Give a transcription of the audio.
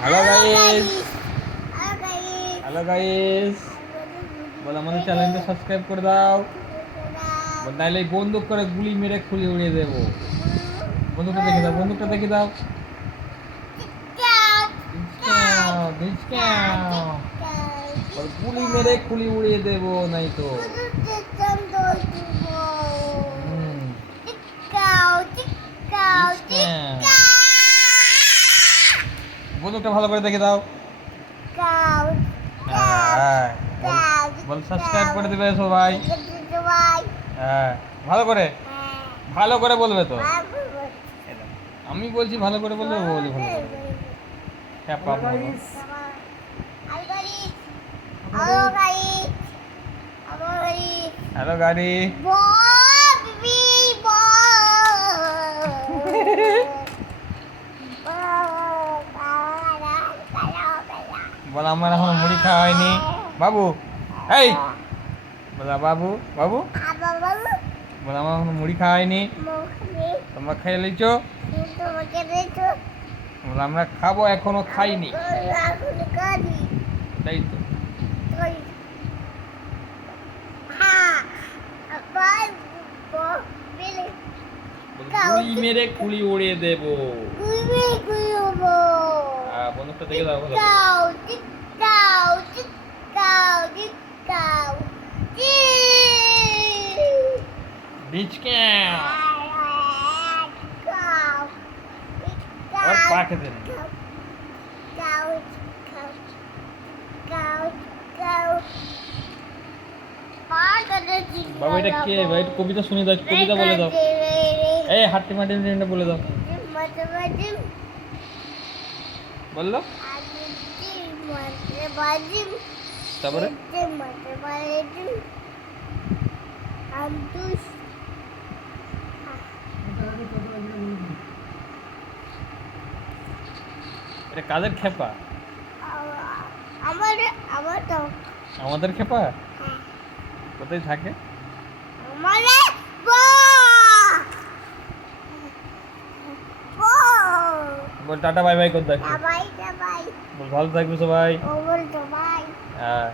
Hello guys Halo guys. Hello guys বল আমাদের চ্যানেলটা subscribe করে দাও বল নাইলে এই বন্দুক করে গুলি মেরে খুলি উড়িয়ে দেবো বন্দুকটা দেখে দাও বন্দুকটা দেখে দাও ডিসকাউ, ডিসকাউ। বল গুলি মেরে খুলি উড়িয়ে দেবো নাই তো বন্দুকটা ভালো করে দেখে দাও। হ্যাঁ বল- বল সাবস্ক্রাইব করে দেবে সবাই। হ্যাঁ ভালো করে? ভালো করে বলবে তো? আমি বলছি ভালো করে বলবে ও বলি ভালো করে। হ্যাঁ পাপ. Halo guys. হ্যালো গাড়ি। বল আমার এখনও মুড়ি খাওয়া হয়নি। বাবু এই! বলা বাবু বাবু? বল। আমার এখনও মুড়ি খাওয়া হয়নি। তোমরা খেয়ে itu. বল আমরা খাব এখনও খাইনি। তাই তো। গুলি মেরে খুলি উড়িয়ে দেবো। Kuih, kuih, Bob. দেখে দাও. আর পা খেতে নেই। বাবু এটা কে? ভাই কবিতা শুনে দাও কবিতা বলে দাও। এই হাট্টি মাটি বলে দাও। বলল? তারপরে? এটা কাদের খেপা? আমার আমার আমাদের খেপা। কোথায় থাকে? আমার বল টাটা বাই বাই করে দেখ ভালো থাকবে সবাই। ও বল সবাই হ্যাঁ।